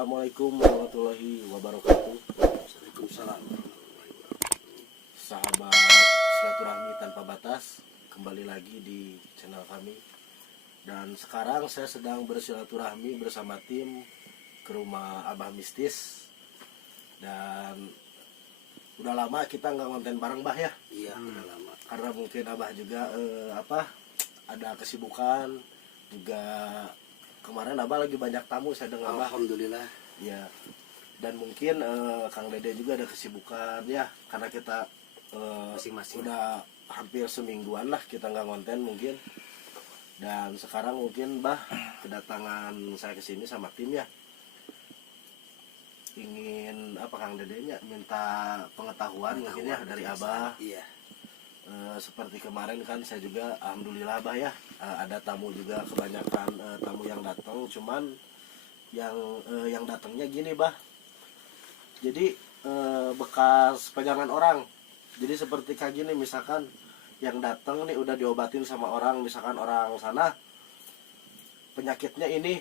Assalamualaikum warahmatullahi wabarakatuh. Waalaikumsalam. Sahabat silaturahmi tanpa batas, kembali lagi di channel kami. Dan sekarang saya sedang bersilaturahmi bersama tim ke rumah Abah Mistis. Dan udah lama kita nggak konten bareng Bah ya. Iya, udah lama. Karena mungkin Abah juga ada kesibukan juga. Kemarin Abah lagi banyak tamu, saya dengar Abah. Alhamdulillah. Ya. Dan mungkin Kang Dede juga ada kesibukan ya, karena kita Masing-masing. udah hampir semingguan lah kita nggak konten mungkin. Dan sekarang mungkin Bah kedatangan saya ke sini sama tim ya. Ingin Kang Dedenya minta pengetahuan mungkin ya dari Abah. Iya. Seperti kemarin kan saya juga alhamdulillah Bah ya, ada tamu juga, kebanyakan tamu yang datang, cuman yang datangnya gini Bah, jadi bekas pegangan orang. Jadi seperti kayak gini, misalkan yang datang nih udah diobatin sama orang, misalkan orang sana penyakitnya ini,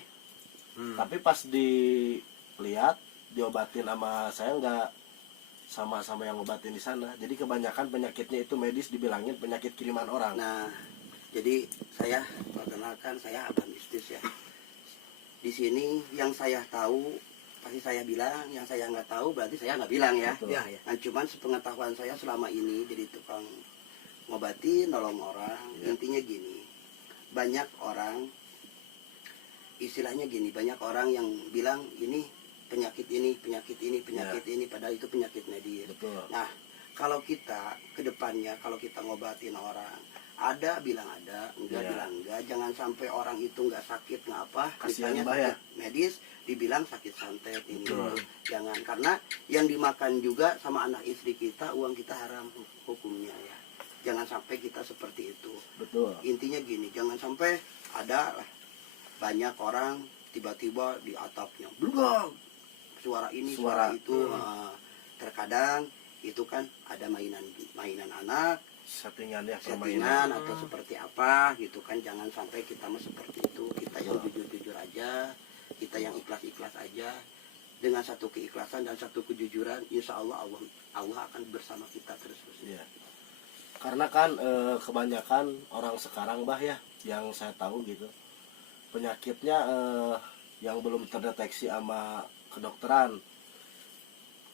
tapi pas dilihat diobatin sama saya nggak sama yang obatin di sana. Jadi kebanyakan penyakitnya itu medis, dibilangin penyakit kiriman orang. Nah, jadi saya perkenalkan, saya Abah Mistis ya. Di sini yang saya tahu pasti saya bilang, yang saya nggak tahu berarti saya nggak bilang ya. Betul. Ya. Nah, cuman sepengetahuan saya selama ini jadi tukang ngobatin, nolong orang. Ya. Intinya gini, banyak orang, istilahnya gini, banyak orang yang bilang ini penyakit ini, padahal itu penyakit medis. Betul. Nah, kalau kita ke depannya, kalau kita ngobatin orang, ada bilang ada, enggak Ya. bilang enggak. Jangan sampai orang itu enggak sakit, enggak apa, Kasihan misalnya Bah ya. sakit medis, dibilang sakit santet ini. Betul. Jangan, karena yang dimakan juga sama anak istri kita, uang kita haram hukumnya ya. Jangan sampai kita seperti itu. Betul. Intinya gini, jangan sampai ada lah banyak orang tiba-tiba di atapnya blubang, suara ini, suara itu. Terkadang itu kan ada mainan anak, Settingan ya, settingan permainan. atau seperti apa gitu kan. Jangan sampai kita mah seperti itu. Kita yang jujur-jujur aja, kita yang ikhlas-ikhlas aja. Dengan satu keikhlasan dan satu kejujuran, insya Allah Allah akan bersama kita terus. Iya. Karena kan kebanyakan orang sekarang Bah ya, yang saya tahu gitu, penyakitnya yang belum terdeteksi sama kedokteran,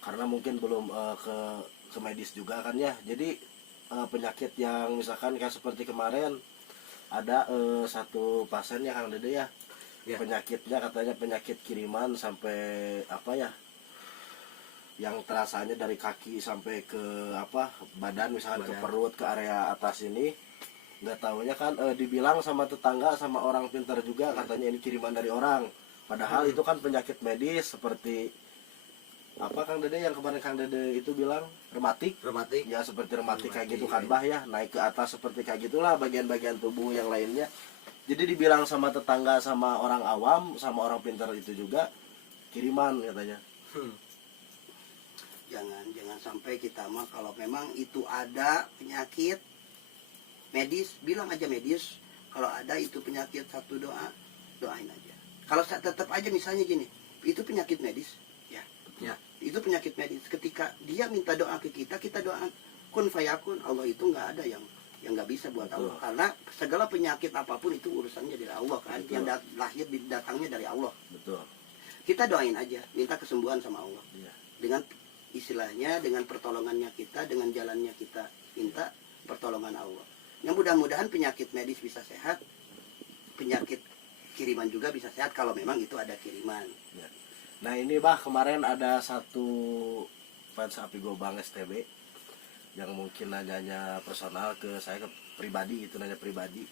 karena mungkin belum ke medis juga kan ya. Jadi penyakit yang misalkan kayak seperti kemarin ada satu pasien ya Kang Dede ya, Ya. penyakitnya katanya penyakit kiriman sampai yang terasanya dari kaki sampai ke badan, misalkan ke perut, ke area atas ini. Nggak taunya kan dibilang sama tetangga, sama orang pintar juga, katanya ini kiriman dari orang. Padahal itu kan penyakit medis seperti Kang Dede yang kemarin Kang Dede itu bilang rematik. Rematik. Ya seperti rematik kayak gitu kan Rematik, Bah ya, naik ke atas seperti kayak gitulah bagian-bagian tubuh yang lainnya. Jadi dibilang sama tetangga, sama orang awam, sama orang pintar itu juga kiriman katanya. Jangan sampai kita mah kalau memang itu ada penyakit medis, bilang aja medis. Kalau ada itu penyakit, satu doain aja. Kalau tetap aja misalnya gini, itu penyakit medis, ya, itu penyakit medis. Ketika dia minta doa ke kita doa kun fayakun. Allah itu nggak ada yang nggak bisa buat Betul. Allah, karena segala penyakit apapun itu urusannya dari Allah kan. Betul. Yang lahir datangnya dari Allah. Betul. Kita doain aja, minta kesembuhan sama Allah. Iya. Dengan istilahnya, dengan pertolongannya kita, dengan jalannya kita minta pertolongan Allah. Yang mudah-mudahan penyakit medis bisa sehat, penyakit kiriman juga bisa sehat kalau memang itu ada kiriman. Ya. Nah ini Bah, kemarin ada satu fans Api Gobang STB yang mungkin nanyanya personal ke saya, ke pribadi gitu, nanya pribadi.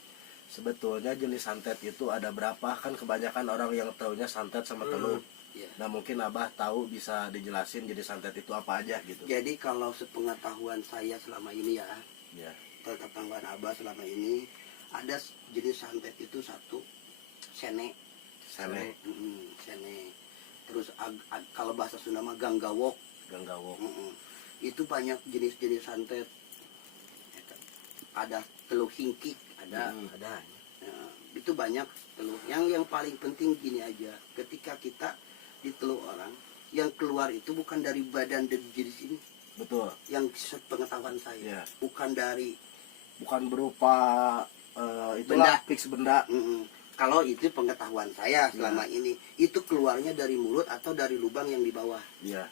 Sebetulnya jenis santet itu ada berapa? Kan kebanyakan orang yang taunya santet sama telur. Ya. Nah mungkin Abah tahu, bisa dijelasin jenis santet itu apa aja gitu. Jadi kalau sepengetahuan saya selama ini ya, Ya. pengetahuan Abah selama ini, ada jenis santet itu satu, sene. Sene, Sene. Terus kalau bahasa Sunda mah ganggawok. ganggawok. Itu banyak jenis-jenis santet. Ada telur hingkik, ada. Ya, itu banyak telur. Yang paling penting gini aja, ketika kita diteluh orang, yang keluar itu bukan dari badan dan diri sini, betul yang sepengetahuan saya, ya. bukan dari Bukan berupa itulah fix benda. Kalau itu pengetahuan saya selama ini, itu keluarnya dari mulut atau dari lubang yang di bawah. Iya.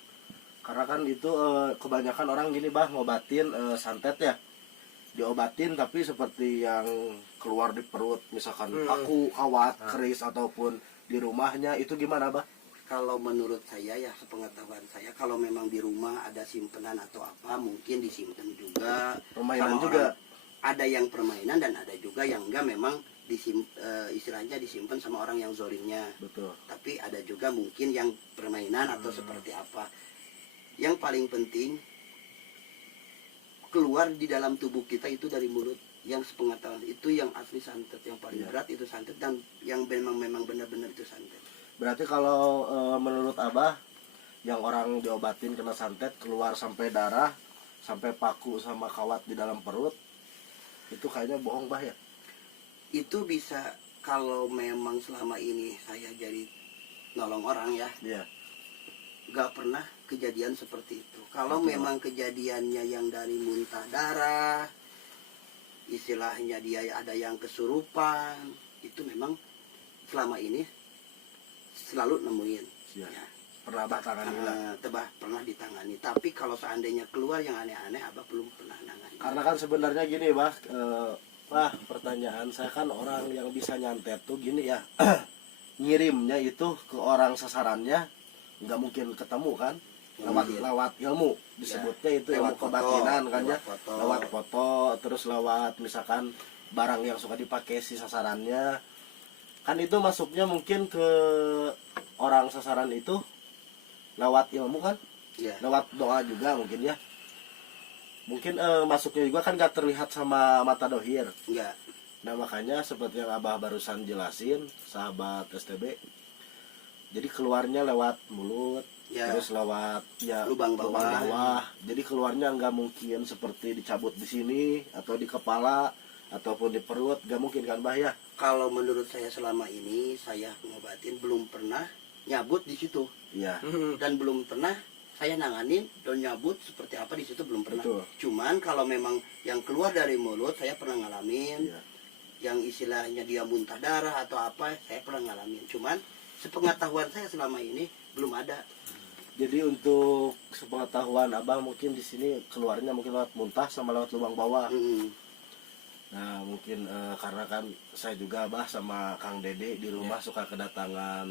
Karena kan itu kebanyakan orang gini bah ngobatin santet ya. Diobatin tapi seperti yang keluar di perut, misalkan paku, kawat, keris ataupun di rumahnya, itu gimana bah? Kalau menurut saya ya, sepengetahuan saya, kalau memang di rumah ada simpenan atau apa, mungkin disimpan juga. Permainan sama juga. orang. Ada yang permainan dan ada juga yang enggak, memang istilahnya disimpan sama orang yang zolimnya. Betul. Tapi ada juga mungkin yang permainan atau seperti apa. Yang paling penting, keluar di dalam tubuh kita itu dari mulut, yang sepengetahuan itu yang asli santet, yang paling berat itu santet, dan yang memang benar-benar itu santet. Berarti kalau menurut Abah, yang orang diobatin kena santet keluar sampai darah, sampai paku sama kawat di dalam perut, itu kayaknya bohong bah ya? Itu bisa kalau memang selama ini saya jadi nolong orang ya, Iya. gak pernah kejadian seperti itu. Kalau Betul. memang kejadiannya yang dari muntah darah, istilahnya dia ada yang kesurupan, itu memang selama ini selalu nemuin. Iya. Ya. Pernah Abah tangani lah. Pernah ditangani. Tapi kalau seandainya keluar yang aneh-aneh, Abah belum pernah nangani. Karena kan sebenarnya gini bah, pertanyaan saya kan orang yang bisa nyantet tuh gini ya, ngirimnya itu ke orang sasarannya nggak mungkin ketemu kan, lewat ilmu disebutnya itu ilmu kebatinan kan ya, lewat foto, terus lewat misalkan barang yang suka dipakai si sasarannya, kan itu masuknya mungkin ke orang sasaran itu lewat ilmu kan, Ya. lewat doa juga mungkin ya. Mungkin masuknya juga kan gak terlihat sama mata dohir. Enggak. Nah makanya seperti yang Abah barusan jelasin, sahabat STB, jadi keluarnya lewat mulut, Ya. terus lewat ya Lubang bawah. Jadi keluarnya nggak mungkin seperti dicabut di sini atau di kepala ataupun di perut, nggak mungkin kan Bah ya? Kalau menurut saya selama ini saya ngobatin belum pernah nyabut di situ, Iya. dan belum pernah saya nanganin dan nyabut seperti apa di situ, belum pernah. Betul. Cuman kalau memang yang keluar dari mulut saya pernah ngalamin, Iya. yang istilahnya dia muntah darah atau apa, saya pernah ngalamin. Cuman sepengetahuan saya selama ini belum ada. Jadi untuk sepengetahuan Abah mungkin di sini keluarnya mungkin lewat muntah sama lewat lubang bawah. Nah mungkin karena kan saya juga Abah sama Kang Dede di rumah suka kedatangan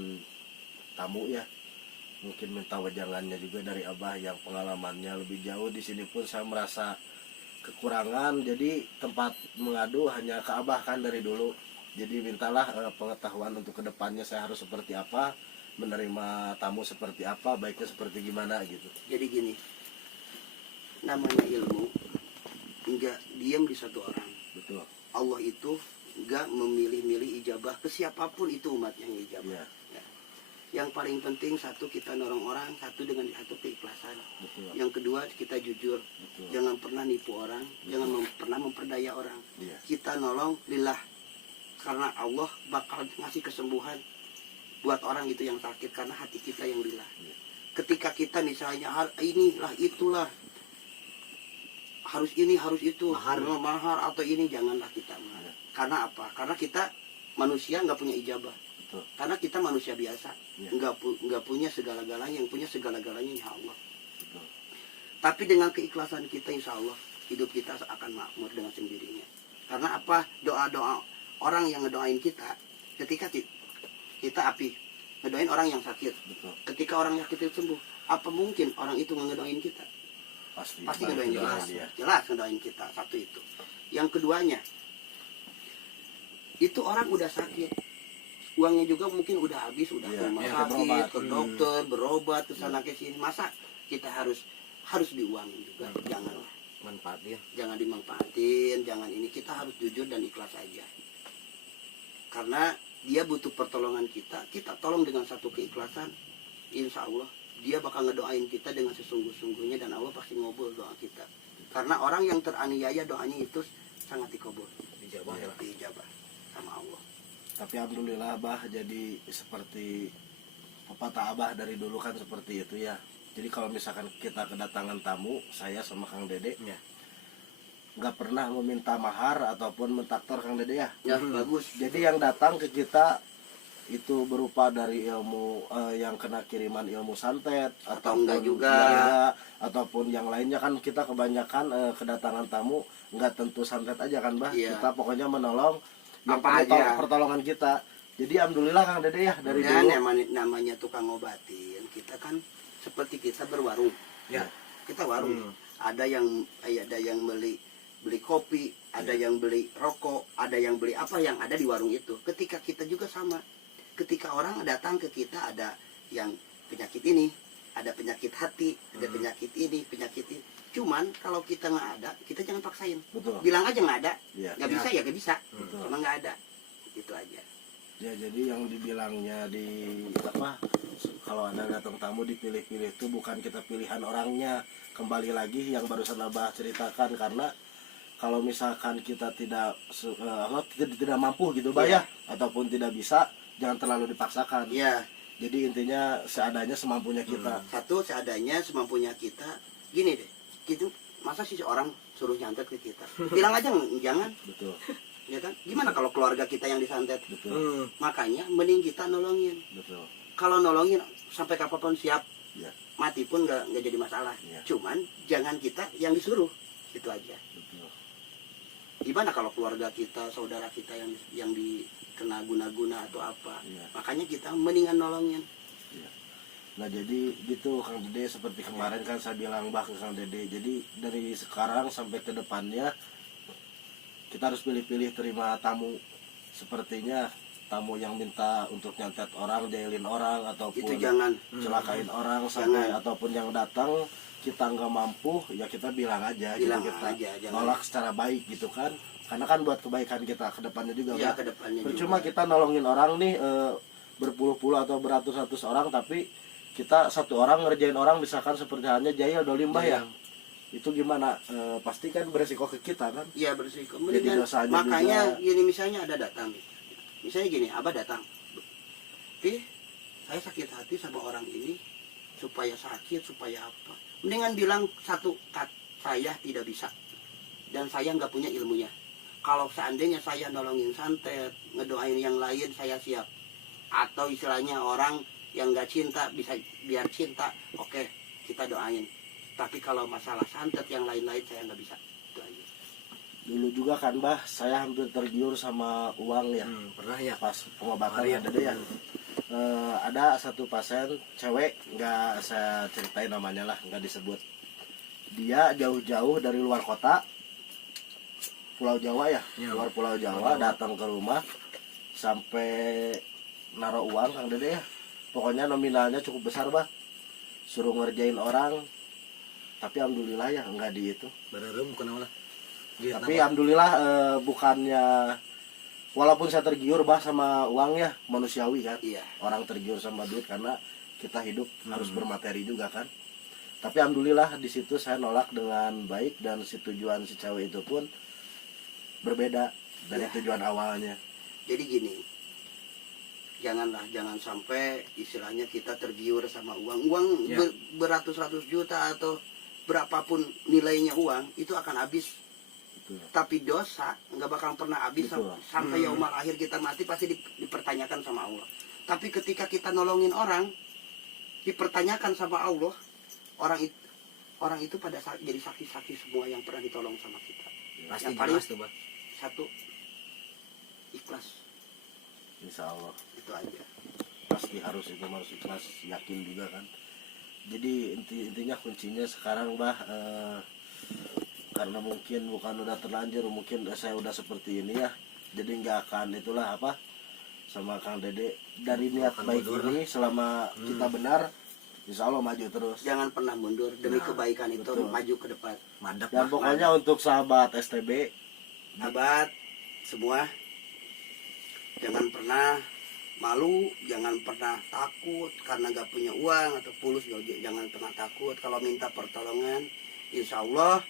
tamu ya. Mungkin minta wejangannya juga dari Abah yang pengalamannya lebih jauh. Di sini pun saya merasa kekurangan, jadi tempat mengadu hanya ke Abah kan dari dulu. Jadi mintalah pengetahuan untuk kedepannya saya harus seperti apa, menerima tamu seperti apa, baiknya seperti gimana gitu. Jadi gini, namanya ilmu enggak diam di satu orang. Betul. Allah itu enggak memilih-milih ijabah ke siapapun itu umat yang ijabah. Iya. Ya. Yang paling penting satu, kita nolong orang, satu dengan satu keikhlasan. Betul. Yang kedua, kita jujur. Betul. Jangan pernah nipu orang, jangan pernah memperdaya orang. Iya. Kita nolong lillah, karena Allah bakal ngasih kesembuhan buat orang itu yang sakit, karena hati kita yang lillah. Iya. Ketika kita misalnya inilah itulah, harus ini harus itu, mahar atau ini, janganlah kita mahar. Karena apa? Karena kita manusia nggak punya ijabah. Betul. Karena kita manusia biasa, Ya. nggak punya segala-galanya. Yang punya segala-galanya ya Allah. Betul. Tapi dengan keikhlasan kita, insya Allah hidup kita akan makmur dengan sendirinya. Karena apa? Doa-doa orang yang ngedoain kita, ketika kita ngedoain orang yang sakit, Betul. ketika orang yang sakit itu sembuh, apa mungkin orang itu ngedoain kita? Pasti Ngedoain doain kita. dia. Jelas ngedoain kita. Satu itu. Yang keduanya, itu orang udah sakit, uangnya juga mungkin udah habis, udah Iya, ke rumah iya, sakit, berobat. ke dokter, berobat, ke sana ke sini. Masa kita harus diuangin juga? Janganlah. Manfaat ya. Jangan dimanfaatin, jangan ini. Kita harus jujur dan ikhlas aja. Karena dia butuh pertolongan kita tolong dengan satu keikhlasan. Insya Allah dia bakal ngedoain kita dengan sesungguh-sungguhnya, dan Allah pasti ngabul doa kita. Karena orang yang teraniaya doanya itu sangat dikabul, Dijabah ya. diijabah sama Allah. Tapi alhamdulillah Bah, jadi seperti pepatah abah dari dulu kan seperti itu ya. Jadi kalau misalkan kita kedatangan tamu, saya sama Kang Dede Ya. nggak pernah meminta mahar ataupun mentaktor Kang Dede ya. Ya bagus. Jadi yang datang ke kita itu berupa dari ilmu yang kena kiriman ilmu santet Atau enggak juga. enggak, ataupun yang lainnya kan kita kebanyakan kedatangan tamu nggak tentu santet aja kan bah. Iya. Kita pokoknya menolong yang Apa perlu aja. pertolongan kita. Jadi alhamdulillah Kang Dede ya dari Dan dulu. namanya tukang ngobatin, kita kan seperti kita berwarung. Ya. Kita warung. Ada yang beli kopi, ada yang beli rokok, ada yang beli apa yang ada di warung itu. Ketika kita juga sama. Ketika orang datang ke kita ada yang penyakit ini, ada penyakit hati, ada penyakit ini, penyakit ini. Cuman kalau kita nggak ada, kita jangan paksain. Betul. Bilang aja nggak ada, Iya. nggak Ya. bisa ya nggak bisa. Betul. Emang nggak ada, itu aja. Ya jadi yang dibilangnya di apa kalau ada datang tamu dipilih-pilih itu bukan kita pilihan orangnya, kembali lagi yang barusan Abah ceritakan, karena kalau misalkan kita tidak tidak mampu gitu bah ya, ataupun tidak bisa, jangan terlalu dipaksakan. Ya, Jadi intinya seadanya semampunya kita. satu seadanya semampunya kita. Gini deh, gitu masa sih seorang suruh nyantet ke kita? Bilang aja jangan, Betul, ya kan? Gimana kalau keluarga kita yang disantet? betul, Makanya mending kita nolongin. betul. Kalau nolongin sampai kapanpun siap, Ya, mati pun nggak jadi masalah. Iya. Cuman jangan kita yang disuruh, itu aja. betul. Gimana kalau keluarga kita, saudara kita yang dikena guna-guna atau apa? Iya. Makanya kita mendingan nolongin. Nah jadi gitu Kang Dede, seperti kemarin kan saya bilang bah ke Kang Dede. Jadi dari sekarang sampai ke depannya kita harus pilih-pilih terima tamu. Sepertinya tamu yang minta untuk nyantet orang, jahilin orang, ataupun Itu jangan. celakain orang sampai ataupun yang datang kita nggak mampu, ya kita bilang aja Bilang gitu, kita aja, jangan. nolak secara baik gitu kan, karena kan buat kebaikan kita ke depannya juga Ya Bah. ke depannya Percuma juga. kita nolongin orang nih berpuluh-puluh atau beratus-ratus orang, tapi kita satu orang ngerjain orang misalkan seperti halnya jahil dolim bah ya, itu gimana? Pasti kan beresiko ke kita kan. Iya bersiko. Jadi Mendingan, dosanya makanya juga. gini misalnya ada datang nih. Misalnya gini, Abah datang. Saya sakit hati sama orang ini supaya sakit, supaya apa. Mendingan bilang satu, saya tidak bisa. Dan saya nggak punya ilmunya. Kalau seandainya saya nolongin santet, ngedoain yang lain, saya siap. Atau istilahnya orang yang nggak cinta, bisa biar cinta, oke, kita doain. Tapi kalau masalah santet yang lain-lain, saya nggak bisa. Itu aja. Dulu juga kan bah, saya hampir tergiur sama uang ya. Pernah ya. Pas pengobatan Kemarin. ada deh ya. Ada satu pasien cewek, nggak saya ceritain namanya lah, nggak disebut. Dia jauh-jauh dari luar kota, Pulau Jawa ya, Ya. luar Pulau Jawa, datang ke rumah sampai naruh uang Kang Dede ya. Pokoknya nominalnya cukup besar bah, suruh ngerjain orang, tapi alhamdulillah ya nggak di itu. Bararem bukan apa lah. Tapi alhamdulillah bukannya, walaupun saya tergiur bah sama uang ya, manusiawi kan, Iya. orang tergiur sama duit karena kita hidup harus bermateri juga kan. Tapi alhamdulillah di situ saya nolak dengan baik, dan si tujuan si cewek itu pun berbeda dari Ya. tujuan awalnya. Jadi gini, jangan sampai istilahnya kita tergiur sama uang. Uang Ya. beratus-ratus juta atau berapapun nilainya uang itu akan habis. Betul. Tapi dosa nggak bakal pernah habis Betul. sampai yaumul akhir kita mati pasti dipertanyakan sama Allah. Tapi ketika kita nolongin orang dipertanyakan sama Allah, orang itu pada saat jadi saksi-saksi semua yang pernah ditolong sama kita. Pasti Yang paling jelas tuh, Bang. satu, ikhlas. Insya Allah Itu aja. pasti harus ikhlas, yakin juga kan. Jadi intinya kuncinya sekarang bah, karena mungkin bukan udah terlanjur, mungkin saya udah seperti ini ya, jadi nggak akan itulah apa sama Kang Dede, dari niat Akan baik mundur ini selama kita benar, insya Allah maju terus. Jangan pernah mundur demi Nah, kebaikan itu, betul. maju ke depan. Madap Dan Bang. pokoknya untuk sahabat STB, Sahabat semua, jangan pernah malu, jangan pernah takut karena gak punya uang atau pulus, jangan pernah takut. Kalau minta pertolongan, insya Allah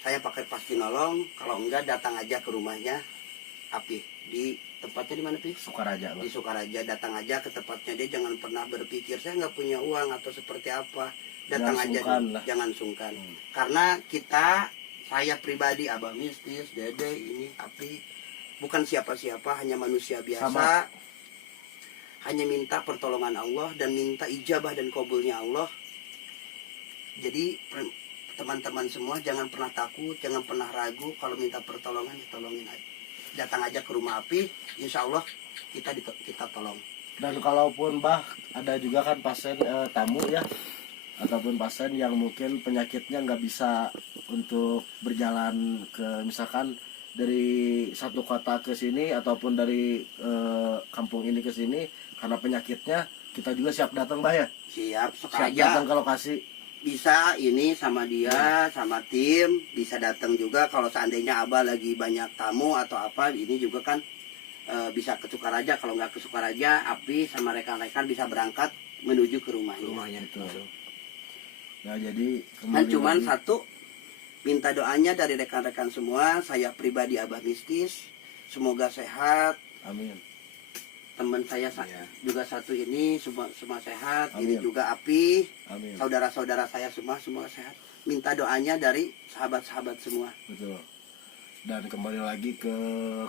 saya pasti nolong. Kalau enggak, datang aja ke rumahnya, api di tempatnya di mana Pi? Sukaraja, Bah. Di Sukaraja. Datang aja ke tempatnya dia, jangan pernah berpikir saya nggak punya uang atau seperti apa. Datang Jangan aja sungkan dulu. lah. Jangan sungkan. Karena saya pribadi, Abah Mistis, Dede, ini Api, bukan siapa-siapa, hanya manusia biasa. Sama. Hanya minta pertolongan Allah dan minta ijabah dan kabulnya Allah. Jadi teman-teman semua jangan pernah takut, jangan pernah ragu. Kalau minta pertolongan ya tolongin aja. Datang aja ke rumah Api, insya Allah kita tolong. Dan kalaupun Bah ada juga kan pasien tamu ya, ataupun pasien yang mungkin penyakitnya nggak bisa untuk berjalan ke misalkan dari satu kota ke sini ataupun dari kampung ini ke sini karena penyakitnya, kita juga siap datang Bah ya. Siap, Siap sekali datang ke lokasi. bisa ini sama dia, sama tim, bisa datang juga kalau seandainya Abah lagi banyak tamu atau apa, ini juga kan bisa ke Sukaraja. Kalau nggak ke Sukaraja, Api sama rekan-rekan bisa berangkat menuju ke rumahnya. Betul. Nah jadi Dan kembali cuman lagi. satu, minta doanya dari rekan-rekan semua, saya pribadi Abah Mistis, semoga sehat. Amin. Teman saya juga satu ini semua sehat. Amin. Ini juga Api, Amin. saudara-saudara saya semua sehat. Minta doanya dari sahabat-sahabat semua. Betul. Dan kembali lagi ke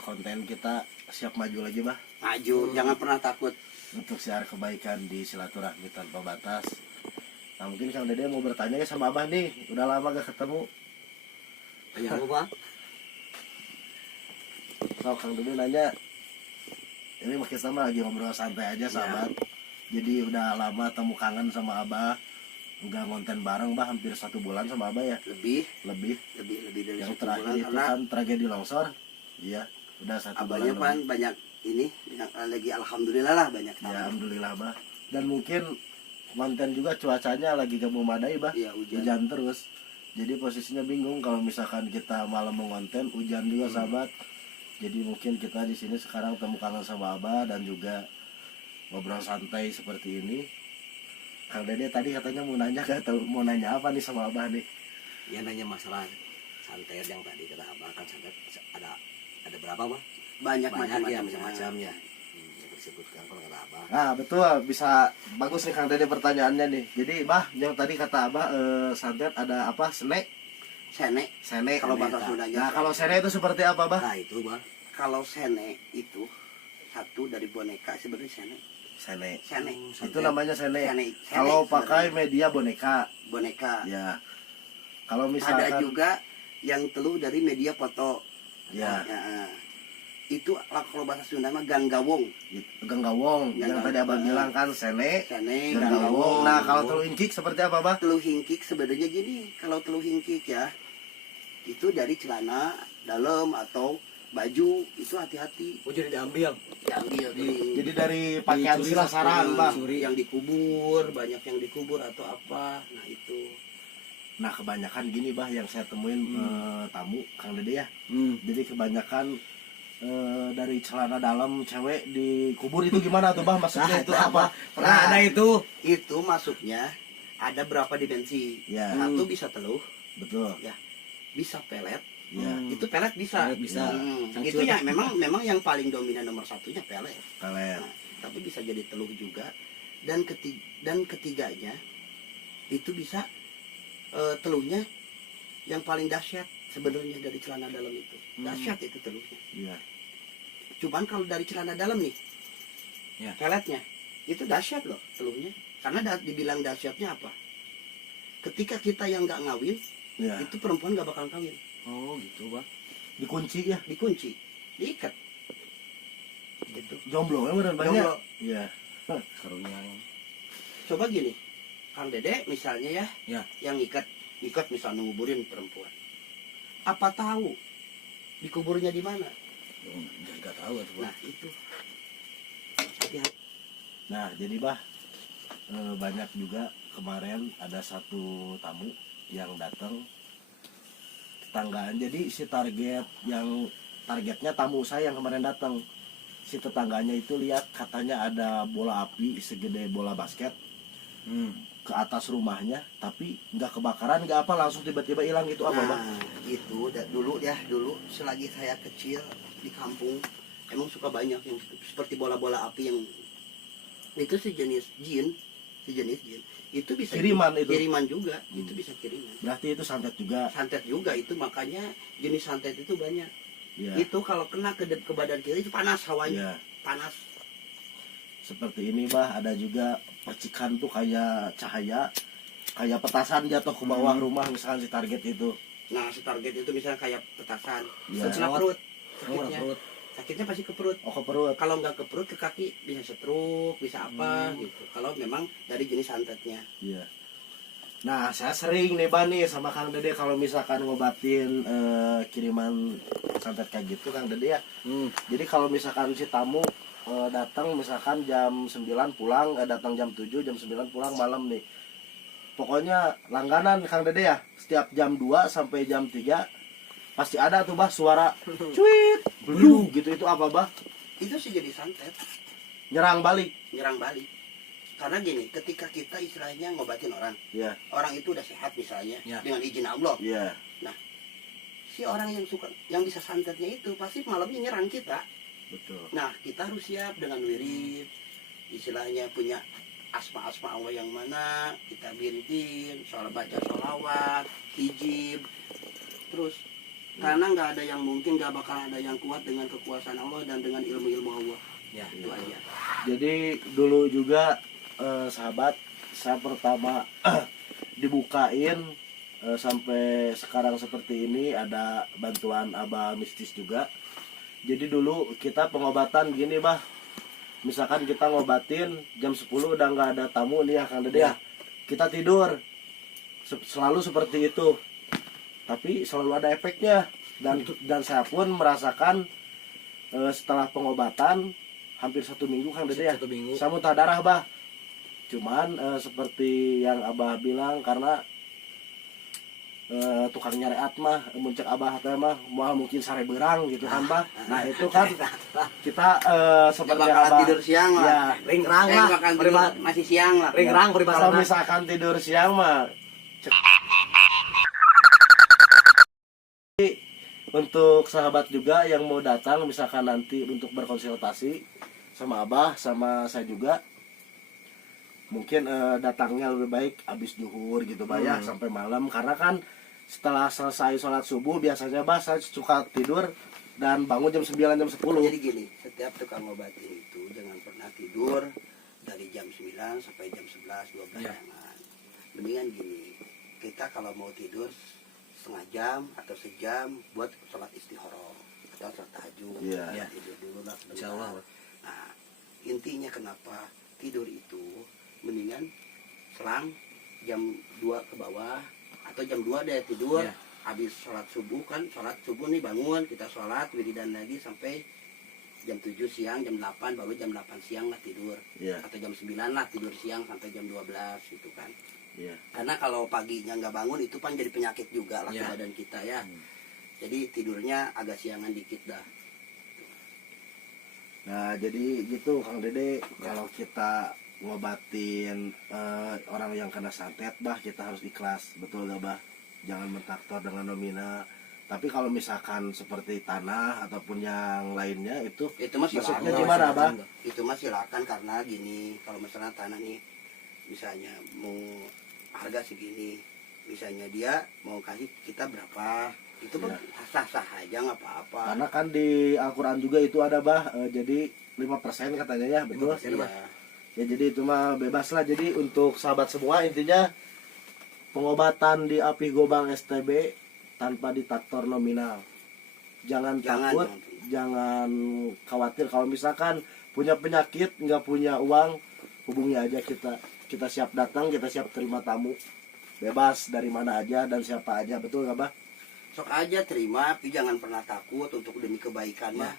konten kita, siap maju lagi Bah Maju, jangan pernah takut. untuk siar kebaikan di silaturahmi tanpa batas. Nah mungkin Kang Dede mau bertanya ya sama Abah nih, udah lama gak ketemu. Tanya apa? So Kang Dede nanya, ini makin sama lagi ngobrol santai aja sahabat. Jadi udah lama temu kangen sama Abah, nggak ngonten bareng Bah, hampir 1 bulan sama Abah ya. Lebih dari Yang 1 terakhir bulan, itu karena kan tragedi longsor. Iya, udah 1 Abahnya bulan kan lebih. banyak ini, yang lagi alhamdulillah lah banyak Ya tamu. alhamdulillah Bah. Dan mungkin konten juga cuacanya lagi gak memadai Bah. Iya, hujan. Hujan terus. Jadi posisinya bingung kalau misalkan kita malam mengonten, hujan juga sahabat. Jadi mungkin kita di sini sekarang temu kangen sama Abah dan juga ngobrol santai seperti ini. Kang Dede tadi katanya mau nanya, gak tahu mau nanya apa nih sama Abah nih. Ya nanya masalah santet yang tadi kata abang kan santet ada berapa Bang? Banyak Banyak ya macam-macam. macam-macam ya. Yang disebutkan kalau kata abang. Nah betul, bisa bagus nih Kang Dede pertanyaannya nih. Jadi Bah, yang tadi kata Abah santet ada apa? Sene? Sene, Sene. kalau bahasa Sene. Sundanya. Nah kalau sene itu seperti apa Bah? Nah itu Bang. Kalau sene itu satu dari boneka sebenarnya sene. Sene. Sene. Itu namanya sene. Sene. Kalau Sene pakai sebenarnya. media boneka, Boneka. ya. Kalau Ada misalkan, juga yang teluh dari media foto. ya, Ya, itu kalau bahasa Sunda mah ganggawong. genggawong. Yang tadi Abah bilang kan sene, Sene, genggawong. ganggawong. Nah kalau telur incik seperti apa Bah? Teluh hingkik sebenarnya gini, kalau teluh hingkik ya, itu dari celana dalam atau baju, itu hati-hati. Oh jadi diambil. Diambil Jadi dari pakaian Dicuri silasaran satu, Bah. Curi. yang dikubur, banyak yang dikubur atau apa. Nah itu. Nah kebanyakan gini Bah yang saya temuin tamu Kang Dede ya. Jadi kebanyakan dari celana dalam cewek dikubur itu gimana tuh Bah? Maksudnya itu apa? Pernah ada itu. Itu masuknya ada berapa dimensi. Ya. Satu bisa teluh, Betul. bisa pelet. Ya. Itu pelet bisa. Pelet bisa. Yang Itu ya memang yang paling dominan nomor satunya pelet. Kalian. Nah, tapi bisa jadi teluh juga. Dan ketiganya itu bisa teluhnya yang paling dahsyat sebenarnya dari celana dalam itu. Dahsyat itu teluhnya. Iya. Cuman kalau dari celana dalam nih, Ya. peletnya itu dahsyat loh teluhnya. Karena dibilang dahsyatnya apa? Ketika kita yang nggak ngawin, Iya. itu perempuan nggak bakal kawin. Oh gitu Bang. Dikunci ya. Dikunci, diikat. Gitu. Jomblo beneran banyak. Jomblo. Iya. Karunya. Coba gini, Kang Dede misalnya ya, Ya. yang ikat misalnya nguburin perempuan. Apa tahu dikuburnya di mana? Enggak tahu itu Bang. Nah itu. Hati-hati. Nah jadi Bah banyak juga kemarin ada satu tamu yang datang tetanggaan. Jadi si targetnya tamu saya yang kemarin datang, si tetangganya itu lihat katanya ada bola api segede bola basket ke atas rumahnya tapi nggak kebakaran nggak apa langsung tiba-tiba hilang gitu apa bang? Nah, itu dulu selagi saya kecil di kampung emang suka banyak yang seperti bola-bola api yang itu sejenis jin itu bisa Kiriman itu? kiriman juga itu bisa kiriman. Berarti itu santet juga. Santet juga itu, makanya jenis santet itu banyak. Ya. Itu kalau kena ke badan kita itu panas hawanya, Ya. panas. Seperti ini bah, ada juga percikan tuh kayak cahaya, kayak petasan jatuh ke bawah rumah misalkan si target itu. Nah, si target itu misalnya kayak petasan, Ya. kena perut, Oh, sakitnya. perut. Sakitnya pasti ke perut. Oh, ke perut. Kalau nggak ke perut, ke kaki bisa stroke, bisa apa gitu. Kalau memang dari jenis santetnya. Iya. Nah, saya sering nih Bang nih sama Kang Dede kalau misalkan ngobatin kiriman santet kayak gitu Kang Dede ya. Jadi kalau misalkan si tamu datang misalkan jam 9 pulang, datang jam 7, jam 9 pulang malam nih. Pokoknya langganan Kang Dede ya. Setiap jam 2 sampai jam 3 pasti ada tuh bah suara cuit, blue gitu. Itu apa bah? Itu sih jadi santet, Nyerang balik. nyerang balik. Karena gini, ketika kita istilahnya ngobatin orang, Iya. orang itu udah sehat misalnya, Ya. dengan izin Allah. Iya. Si orang yang bisa santetnya itu pasti malamnya nyerang kita. Betul. Nah, kita harus siap dengan wirid, istilahnya punya asma-asma Allah yang mana, kita wiridin, soal baca sholawat, hijib, terus. Karena nggak ada yang mungkin, nggak bakal ada yang kuat dengan kekuasaan Allah dan dengan ilmu-ilmu Allah. Ya. Itu aja. Jadi dulu juga sahabat saya pertama dibukain sampai sekarang seperti ini ada bantuan Abah Mistis juga. Jadi dulu kita pengobatan gini bah, misalkan kita ngobatin jam 10 udah nggak ada tamu nih ya Kang Dede ya, kita tidur selalu seperti itu. Tapi selalu ada efeknya dan saya pun merasakan setelah pengobatan hampir 1 minggu Kang Dede ya. 1 minggu. Saya muntah darah bah. Cuman seperti yang Abah bilang karena tukang nyareat mah muncak Abah teh mah moal mungkin sare berang gitu kan bah. Nah itu kan kita seperti Nggak bakal Abah tidur siang lah. ya, Ring-rang Nggak lah. bakal tidur masih siang lah. Ring-rang kalau peribahasa. misalkan tidur siang mah untuk sahabat juga yang mau datang misalkan nanti untuk berkonsultasi sama Abah sama saya juga mungkin datangnya lebih baik habis zuhur gitu bah ya sampai malam karena kan setelah selesai sholat subuh biasanya bah saya suka tidur dan bangun jam 9 jam 10. Jadi gini, setiap tukang ngobatin itu jangan pernah tidur dari jam 9 sampai jam 11, 12 Ya. jangan. Mendingan gini, kita kalau mau tidur setengah jam atau sejam buat sholat istikharah atau sholat tahajud. Iya. Ya. Tidur dulu lah sebentar. Insya Allah. Nah, intinya kenapa tidur itu mendingan selang jam 2 ke bawah atau jam 2 deh tidur. Ya. Habis sholat subuh kan, sholat subuh nih bangun, kita sholat, wiridan lagi sampai jam 7 siang, jam 8, baru jam 8 siang lah tidur. Iya. Atau jam 9 lah tidur siang sampai jam 12 gitu kan. Iya. Karena kalau paginya nggak bangun itu kan jadi penyakit juga lah ke Ya. badan kita ya. Jadi tidurnya agak siangan dikit dah. Nah jadi gitu Kang Dede kalau kita ngobatin orang yang kena santet bah kita harus ikhlas betul gak bah, jangan mentaktor dengan nomina. Tapi kalau misalkan seperti tanah ataupun yang lainnya itu Itu mah maksudnya silakan. gimana bah? Itu mah silakan karena gini, kalau misalnya tanah nih misalnya mau harga segini, misalnya dia mau kasih kita berapa, itu pun Ya. sah-sah aja nggak apa-apa. Karena kan di Al-Quran juga itu ada bah jadi 5% katanya ya betul. 5%, Iya. Bah. Ya jadi itu mah bebas lah. Jadi untuk sahabat semua intinya pengobatan di Apih Gobang STB tanpa ditaktor nominal. Jangan takut, jangan khawatir kalau misalkan punya penyakit, nggak punya uang, hubungi aja kita. Kita siap datang, kita siap terima tamu. Bebas dari mana aja dan siapa aja, betul nggak bah? Sok aja terima, tapi jangan pernah takut untuk demi kebaikan mah.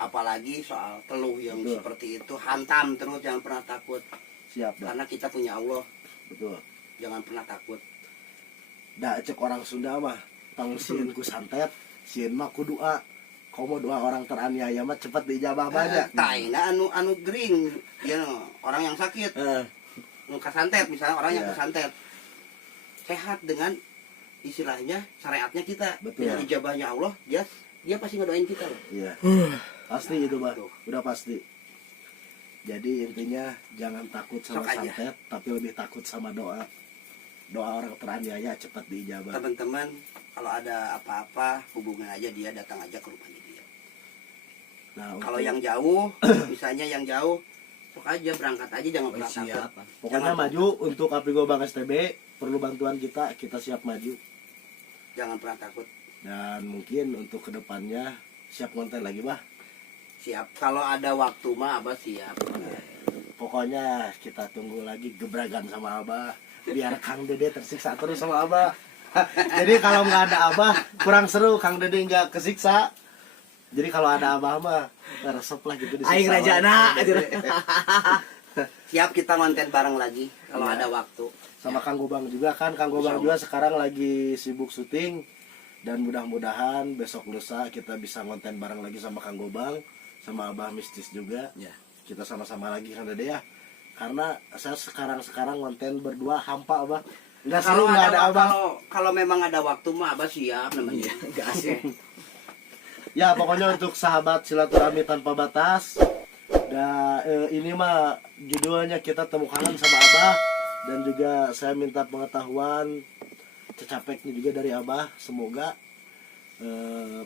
Apalagi soal teluh yang Betul. seperti itu, hantam terus, jangan pernah takut. Siap bah, Karena kita punya Allah, betul. jangan pernah takut. Dah cek orang Sunda mah, tong sieun ku santet, sieun mah ku doa. Kau mau doa orang teraniaya mah cepat dijabah banyak. Taina anu green, ya, orang yang sakit. kesantet, misalnya orang yang Iya. kesantet sehat dengan istilahnya syariatnya kita, Betul. dengan ijabahnya Allah, dia pasti ngedoain kita loh. Iya. Pasti itu, Bah. Tuh. Udah pasti. Jadi intinya jangan takut sama Sok aja. santet, tapi lebih takut sama doa. Doa orang teraniaya cepat diijabah. Teman-teman, kalau ada apa-apa hubungin aja dia, datang aja ke rumahnya dia. Nah, Kalau untuk- yang jauh, misalnya yang jauh, sok aja berangkat aja, jangan pernah takut. Siap. pokoknya jangan- maju untuk Api Gobang STB, perlu bantuan kita siap maju. Jangan pernah takut. Dan mungkin untuk kedepannya siap konten lagi, Bah. Siap. Kalau ada waktu mah Abah siap. Pokoknya kita tunggu lagi gebrakan sama Abah, biar Kang Dede tersiksa terus sama Abah. Jadi kalau nggak ada Abah kurang seru, Kang Dede nggak kesiksa. Jadi kalau ada Abah mah resep lah gitu disiksa. Aing sama rajana, Kang Dede. Siap, kita konten bareng lagi kalau Iya. ada waktu. Sama Kang Gobang juga kan, Kang Gobang juga sekarang lagi sibuk syuting. Dan mudah-mudahan besok lusa kita bisa konten bareng lagi sama Kang Gobang, sama Abah Mistis juga. Ya. Kita sama-sama lagi Kang Dede ya. Karena saya sekarang konten berdua hampa, Abah. Nggak seru nggak ada Abah. Kalau memang ada waktu mah Abah siap namanya. Gak asik. Ya pokoknya untuk sahabat silaturahmi tanpa batas. Ini mah judulnya kita temu kangen sama Abah. Dan juga saya minta pengetahuan cecapeknya juga dari Abah. Semoga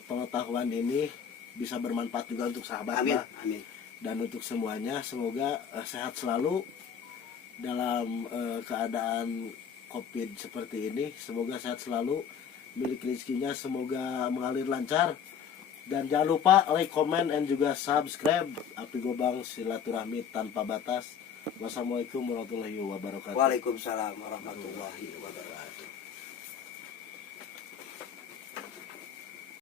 pengetahuan ini bisa bermanfaat juga untuk sahabat Amin, Abah. amin. Dan untuk semuanya semoga sehat selalu dalam keadaan COVID seperti ini. Semoga sehat selalu, milik rezekinya semoga mengalir lancar. Dan jangan lupa like, comment, and juga subscribe Api Gobang silaturahmi tanpa batas. Wassalamualaikum warahmatullahi wabarakatuh. Waalaikumsalam warahmatullahi wabarakatuh.